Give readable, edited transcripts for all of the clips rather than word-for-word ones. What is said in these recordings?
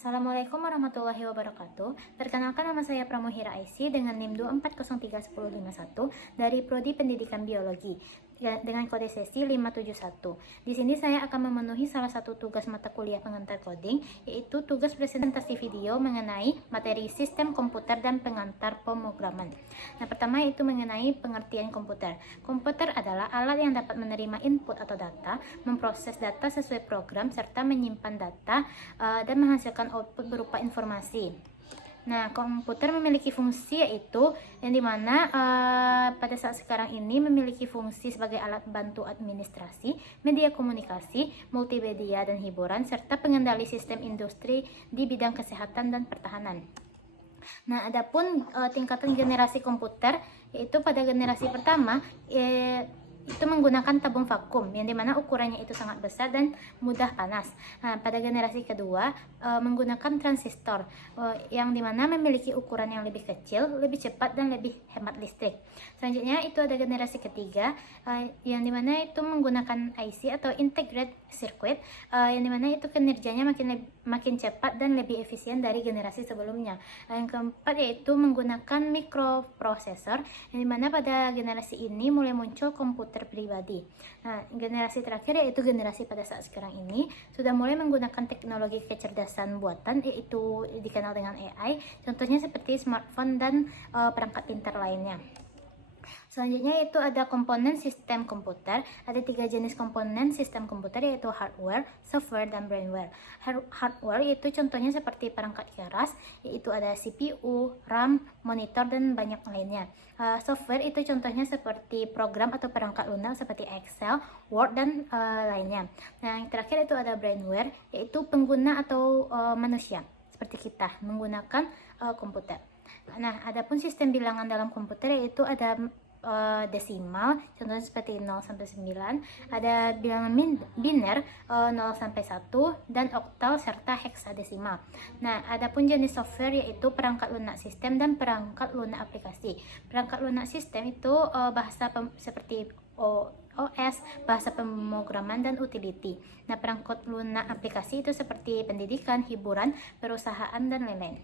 Assalamualaikum warahmatullahi wabarakatuh. Perkenalkan, nama saya Pramuhira Aisy dengan NIM 2403151 dari Prodi Pendidikan Biologi dengan kode sesi 571. Di sini saya akan memenuhi salah satu tugas mata kuliah pengantar coding, yaitu tugas presentasi video mengenai materi sistem komputer dan pengantar pemrograman. Nah, pertama yaitu mengenai pengertian komputer. Komputer adalah alat yang dapat menerima input atau data, memproses data sesuai program, serta menyimpan data dan menghasilkan output berupa informasi. Nah, komputer memiliki fungsi yaitu yang dimana pada saat sekarang ini memiliki fungsi sebagai alat bantu administrasi, media komunikasi, multimedia dan hiburan, serta pengendali sistem industri di bidang kesehatan dan pertahanan. Nah, adapun tingkatan generasi komputer, yaitu pada generasi pertama itu menggunakan tabung vakum yang dimana ukurannya itu sangat besar dan mudah panas. Nah, pada generasi kedua menggunakan transistor yang dimana memiliki ukuran yang lebih kecil, lebih cepat dan lebih hemat listrik. Selanjutnya itu ada generasi ketiga yang dimana itu menggunakan IC atau integrated circuit yang dimana itu kinerjanya makin cepat dan lebih efisien dari generasi sebelumnya. Yang keempat yaitu menggunakan microprocessor yang dimana pada generasi ini mulai muncul komputer pribadi. Nah, generasi terakhir yaitu generasi pada saat sekarang ini sudah mulai menggunakan teknologi kecerdasan buatan, yaitu dikenal dengan AI, contohnya seperti smartphone dan perangkat pintar lainnya. Selanjutnya itu ada komponen sistem komputer. Ada 3 jenis komponen sistem komputer, yaitu hardware, software, dan brainware. Hardware itu contohnya seperti perangkat keras, yaitu ada CPU, RAM, monitor, dan banyak lainnya. Software itu contohnya seperti program atau perangkat lunak seperti Excel, Word, dan lainnya. Nah, yang terakhir itu ada brainware, yaitu pengguna atau manusia seperti kita menggunakan komputer. Nah, adapun sistem bilangan dalam komputer yaitu ada desimal, contohnya seperti 0 sampai 9, ada bilangan biner 0 sampai 1, dan oktal serta heksadesimal. Nah, adapun jenis software yaitu perangkat lunak sistem dan perangkat lunak aplikasi. Perangkat lunak sistem itu bahasa seperti OS, bahasa pemrograman, dan utility. Nah, perangkat lunak aplikasi itu seperti pendidikan, hiburan, perusahaan, dan lain-lain.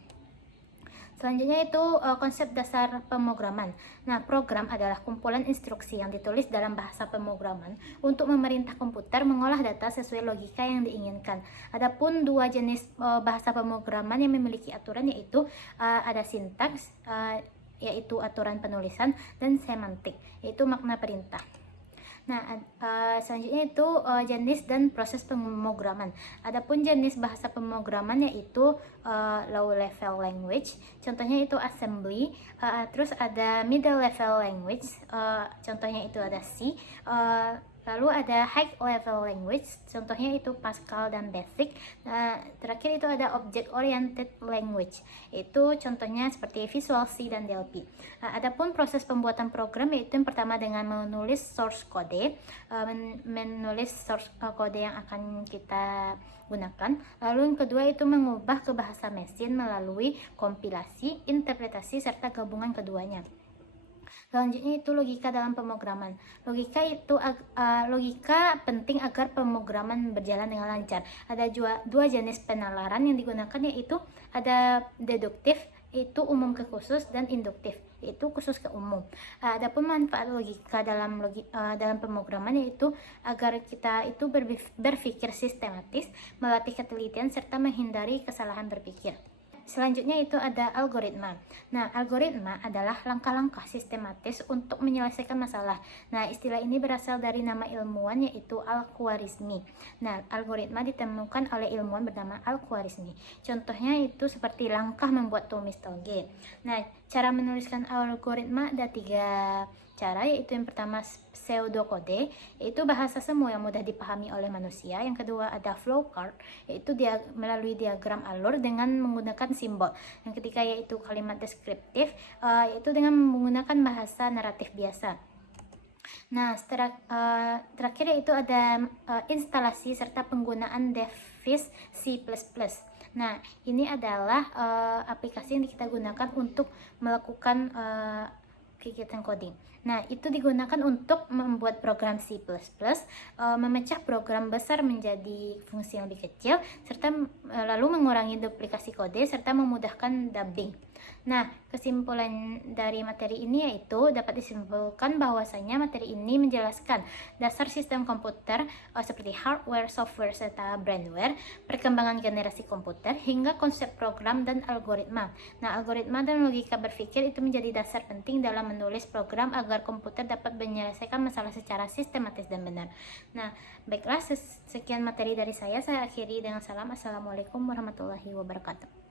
Selanjutnya itu konsep dasar pemrograman. Nah, program adalah kumpulan instruksi yang ditulis dalam bahasa pemrograman untuk memerintah komputer mengolah data sesuai logika yang diinginkan. Adapun 2 jenis bahasa pemrograman yang memiliki aturan yaitu ada sintaks, yaitu aturan penulisan, dan semantik, yaitu makna perintah. Nah, selanjutnya itu jenis dan proses pemrograman. Adapun jenis bahasa pemrograman yaitu low level language, contohnya itu assembly. Terus ada middle level language, contohnya itu ada C. Lalu ada high level language, contohnya itu Pascal dan Basic. Nah, terakhir itu ada object oriented language, itu contohnya seperti Visual C dan DLP. Adapun proses pembuatan program yaitu yang pertama dengan menulis source code, menulis source code yang akan kita gunakan. Lalu yang kedua itu mengubah ke bahasa mesin melalui kompilasi, interpretasi, serta gabungan keduanya. Selanjutnya itu logika dalam pemrograman. Logika penting agar pemrograman berjalan dengan lancar. Ada dua jenis penalaran yang digunakan, yaitu ada deduktif, itu umum ke khusus, dan induktif, yaitu khusus ke umum. Adapun manfaat logika dalam pemrograman yaitu agar kita itu berpikir sistematis, melatih ketelitian, serta menghindari kesalahan berpikir. Selanjutnya itu ada algoritma. Nah, algoritma adalah langkah-langkah sistematis untuk menyelesaikan masalah. Nah, istilah ini berasal dari nama ilmuwan yaitu Al-Khwarizmi. Nah, algoritma ditemukan oleh ilmuwan bernama Al-Khwarizmi. Contohnya itu seperti langkah membuat tumis toge. Nah, cara menuliskan algoritma ada 3 cara, yaitu yang pertama pseudocode, yaitu bahasa semu yang mudah dipahami oleh manusia. Yang kedua ada flowchart, yaitu melalui diagram alur dengan menggunakan simbol. Yang ketiga yaitu kalimat deskriptif, yaitu dengan menggunakan bahasa naratif biasa. Nah, terakhir yaitu ada instalasi serta penggunaan device C++. Nah, ini adalah aplikasi yang kita gunakan untuk melakukan kegiatan coding. Nah, itu digunakan untuk membuat program C++, memecah program besar menjadi fungsi yang lebih kecil, serta lalu mengurangi duplikasi kode, serta memudahkan dubbing. Nah, kesimpulan dari materi ini yaitu dapat disimpulkan bahwasanya materi ini menjelaskan dasar sistem komputer seperti hardware, software, serta brandware, perkembangan generasi komputer, hingga konsep program dan algoritma. Nah, algoritma dan logika berpikir itu menjadi dasar penting dalam menulis program agar komputer dapat menyelesaikan masalah secara sistematis dan benar. Nah, baiklah, sekian materi dari saya akhiri dengan salam. Assalamualaikum warahmatullahi wabarakatuh.